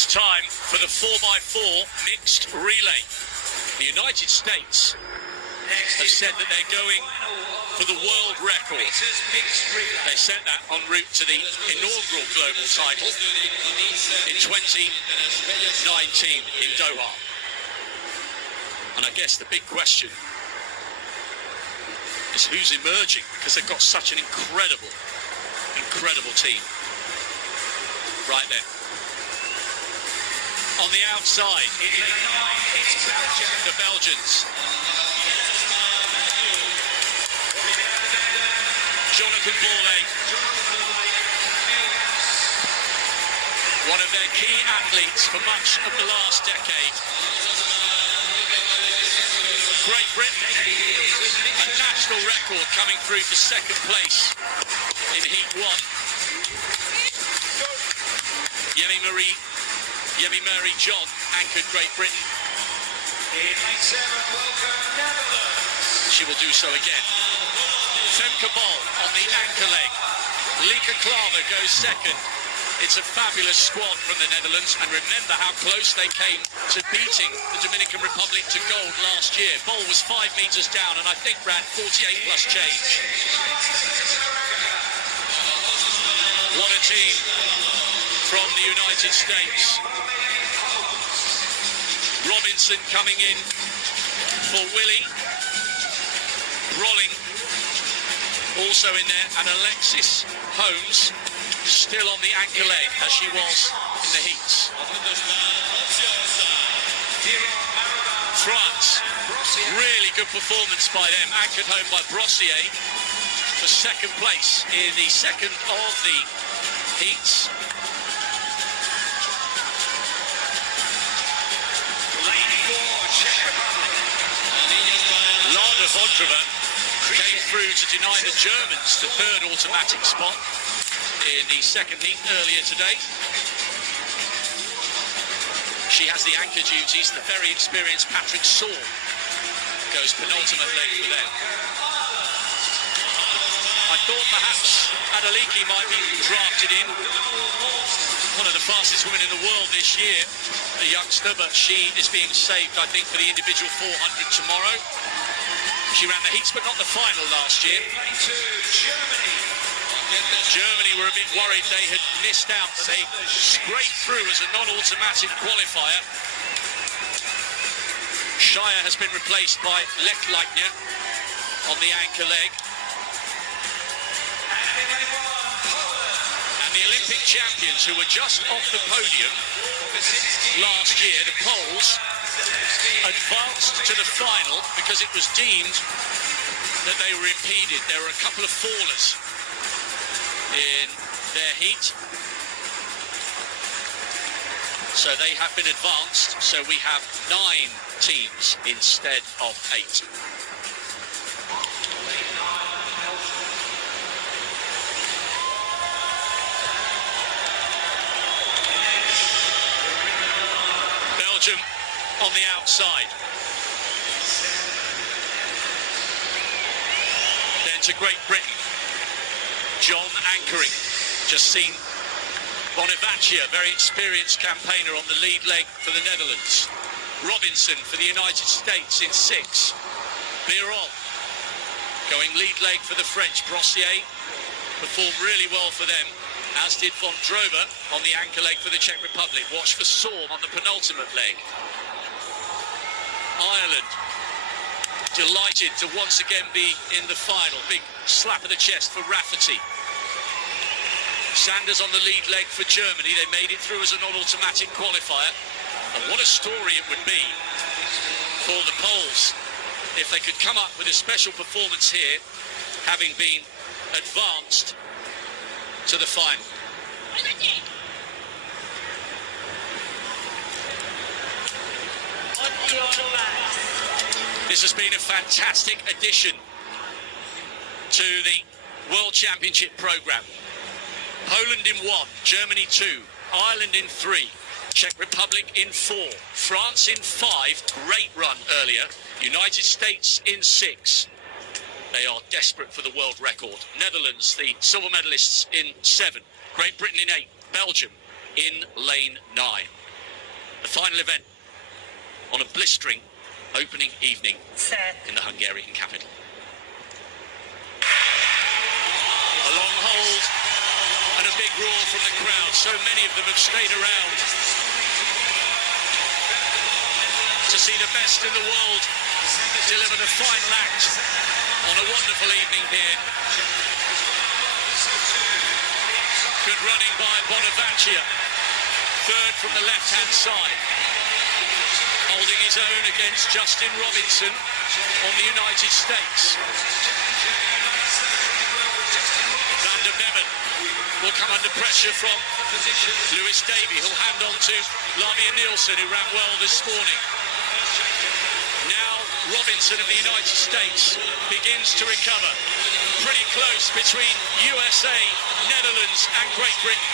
It's time for the 4x4 mixed relay. The United States have said that they're going for the world record. They set that en route to the inaugural global title in 2019 in Doha. And I guess the big question is who's emerging, because they've got such an incredible team right there. On the outside, the Belgians. Jonathan Borlée, one of their key athletes for much of the last decade. Great Britain, a national record coming through for second place in Heat 1. Yemi Mary John anchored Great Britain. She will do so again. Femke Bol on the anchor leg. Lieke Klaver goes second. It's a fabulous squad from the Netherlands, and remember how close they came to beating the Dominican Republic to gold last year. Bol was 5 meters down and I think ran 48 plus change. What a team from the United States. Robinson coming in for Willie. Rolling also in there, and Alexis Holmes still on the anchor leg as she was in the heats. France, really good performance by them, anchored home by Brossier for second place in the second of the heats. Lada Vondrova came through to deny the Germans the third automatic spot in the second heat earlier today. She has the anchor duties. The very experienced Patrick Saul goes penultimate leg for them. I thought perhaps Adeleke might be drafted in. One of the fastest women in the world this year, a youngster, but she is being saved, I think, for the individual 400 tomorrow. She ran the heats, but not the final last year. Germany were a bit worried they had missed out. They scraped through as a non-automatic qualifier. Shire has been replaced by Leclerc on the anchor leg. And the Olympic champions, who were just off the podium last year, the Poles, advanced to the final because it was deemed that they were impeded. There were a couple of fallers in their heat. So they have been advanced. So we have 9 teams instead of 8. Belgium on the outside. Then to Great Britain. John anchoring. Just seen Bonavaccia, very experienced campaigner, on the lead leg for the Netherlands. Robinson for the United States in 6. Biron going lead leg for the French. Brossier performed really well for them, as did Vondrova on the anchor leg for the Czech Republic. Watch for Saul on the penultimate leg. Ireland delighted to once again be in the final. Big slap of the chest for Rafferty. Sanders on the lead leg for Germany. They made it through as a non-automatic qualifier. And what a story it would be for the Poles if they could come up with a special performance here, having been advanced to the final. This has been a fantastic addition to the World Championship programme. Poland in 1, Germany 2, Ireland in 3, Czech Republic in 4, France in 5, great run earlier, United States in 6. They are desperate for the world record. Netherlands, the silver medalists, in 7, Great Britain in 8, Belgium in lane 9. the final event on a blistering opening evening in the Hungarian capital. A long hold and a big roar from the crowd. So many of them have stayed around to see the best in the world deliver the final act on a wonderful evening here. Good running by Bonavaccia, third from the left-hand side, holding his own against Justin Robinson on the United States. Van der Beven will come under pressure from Lewis Davey, who'll hand on to Lavia Nielsen, who ran well this morning. Now Robinson of the United States begins to recover. Pretty close between USA, Netherlands and Great Britain.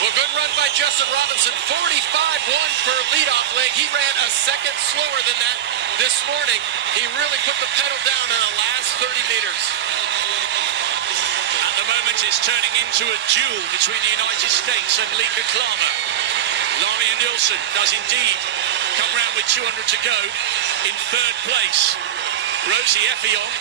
Well, good run by Justin Robinson, 45-1 for leadoff leg. He ran a second slower than that this morning. He really put the pedal down in the last 30 meters. At the moment, it's turning into a duel between the United States and Lieke Klaver. Lavia Nielsen does indeed come round with 200 to go in third place. Rosie Effiong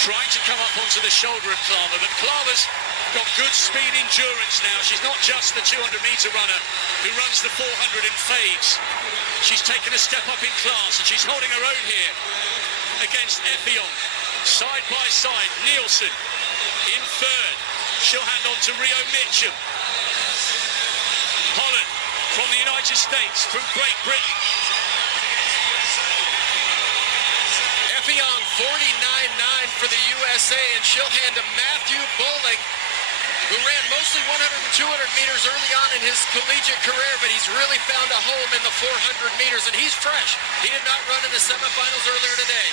trying to come up onto the shoulder of Klaver, but Klaver's got good speed endurance now. She's not just the 200-meter runner who runs the 400 and fades. She's taken a step up in class, and she's holding her own here against Effiong. Side by side, Nielsen in third. She'll hand on to Rio Mitchum. Holland from the United States, from Great Britain. Effiong 49.9 for the USA, and she'll hand to Matthew Bowling, who ran mostly 100 and 200 meters early on in his collegiate career, but he's really found a home in the 400 meters, and he's fresh. He did not run in the semifinals earlier today.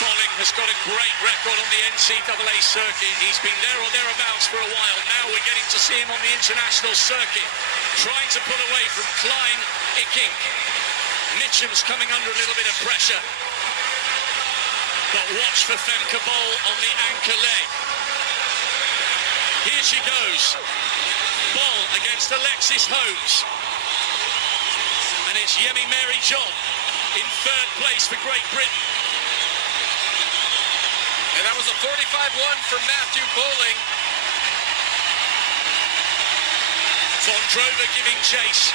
Bowling has got a great record on the NCAA circuit. He's been there or thereabouts for a while. Now we're getting to see him on the international circuit, trying to pull away from Klein Icking. Mitchum's coming under a little bit of pressure. But watch for Femke Bol on the anchor leg. Here she goes. Bol against Alexis Holmes. And it's Yemi Mary John in third place for Great Britain. And that was a 45-1 for Matthew Bowling. Vondrova giving chase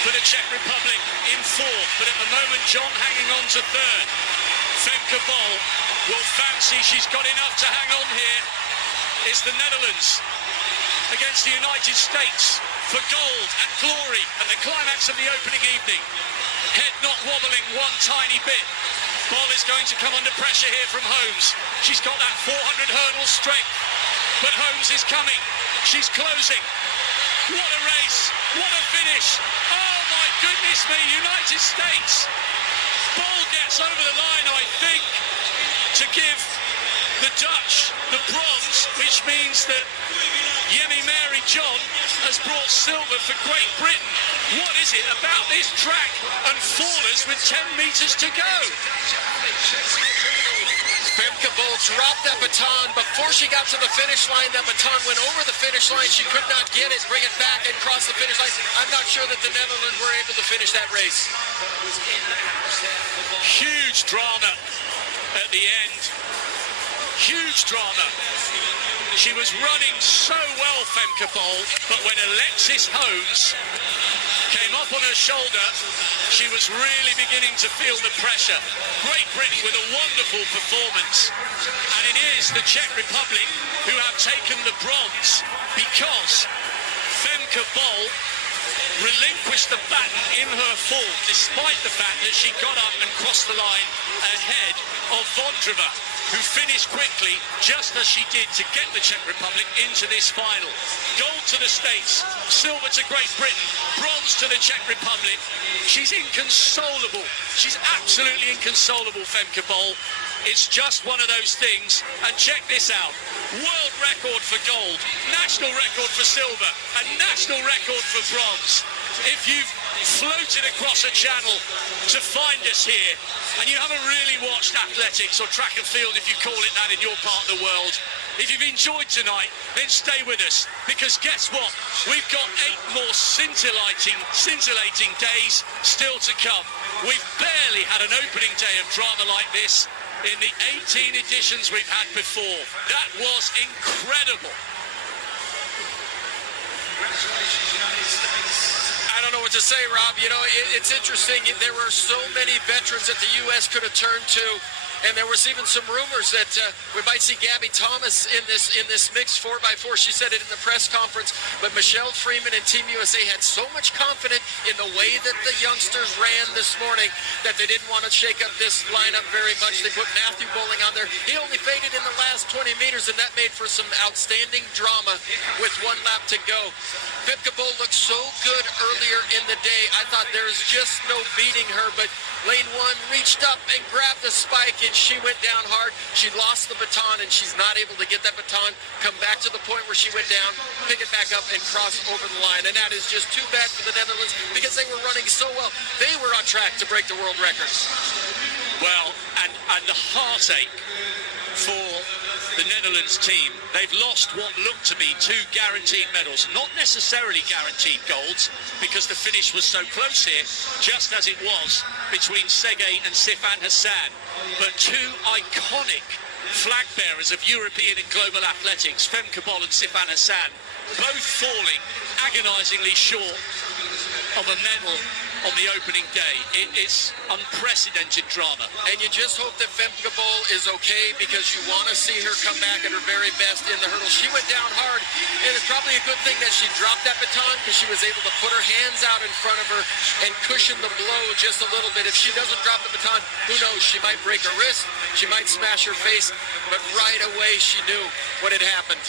for the Czech Republic in fourth, but at the moment John hanging on to third. Femke Bol will fancy she's got enough to hang on here. It's the Netherlands against the United States for gold and glory at the climax of the opening evening. Head not wobbling one tiny bit. Bol is going to come under pressure here from Holmes. She's got that 400 hurdle strength, but Holmes is coming. She's closing. What a race, what a finish. Oh my goodness me, United States. Bol gets over the line, I think, to give the Dutch the bronze, which means that Yemi Mary John has brought silver for Great Britain. What is it about this track and fallers with 10 meters to go? Femke Bol dropped that baton before she got to the finish line. That baton went over the finish line. She could not get it, bring it back, and cross the finish line. I'm not sure that the Netherlands were able to finish that race. Huge drama at the end. Huge drama. She was running so well, Femke Bol, but when Alexis Holmes came up on her shoulder, she was really beginning to feel the pressure. Great Britain with a wonderful performance. And it is the Czech Republic who have taken the bronze because Femke Bol relinquished the baton in her fall, despite the fact that she got up and crossed the line ahead of Vondrova, who finished quickly, just as she did to get the Czech Republic into this final. Gold to the States, silver to Great Britain, bronze to the Czech Republic. She's inconsolable. She's absolutely inconsolable, Femke Bol. It's just one of those things. And check this out. World record for gold, national record for silver, and national record for bronze. If you've floated across a channel to find us here, and you haven't really watched athletics or track and field, if you call it that in your part of the world, If you've enjoyed tonight, then stay with us, because guess what? We've got 8 more scintillating days still to come. We've barely had an opening day of drama like this in the 18 editions we've had before. That was incredible. Congratulations, United States. I don't know what to say, Rob. You know, it's interesting. There were so many veterans that the U.S. could have turned to. And there was even some rumors that we might see Gabby Thomas in this mixed 4x4. She said it in the press conference. But Michelle Freeman and Team USA had so much confidence in the way that the youngsters ran this morning that they didn't want to shake up this lineup very much. They put Matthew Bowling on there. He only faded in the last 20 meters, and that made for some outstanding drama with 1 lap to go. Femke Bol looked so good earlier in the day. I thought there's just no beating her, but lane 1 reached up and grabbed the spike, and she went down hard. She lost the baton, and she's not able to get that baton, come back to the point where she went down, pick it back up, and cross over the line. And that is just too bad for the Netherlands, because they were running so well. They were on track to break the world record. Well, and the heartache for the Netherlands team, they've lost what looked to be 2 guaranteed medals. Not necessarily guaranteed golds, because the finish was so close here, just as it was between Segei and Sifan Hassan. But 2 iconic flag bearers of European and global athletics, Femke Bol and Sifan Hassan, both falling agonisingly short of a medal on the opening day. It is unprecedented drama. And you just hope that Femke Bol is okay, because you want to see her come back at her very best in the hurdle. She went down hard, and it's probably a good thing that she dropped that baton, because she was able to put her hands out in front of her and cushion the blow just a little bit. If she doesn't drop the baton, who knows? She might break her wrist, she might smash her face, but right away she knew what had happened.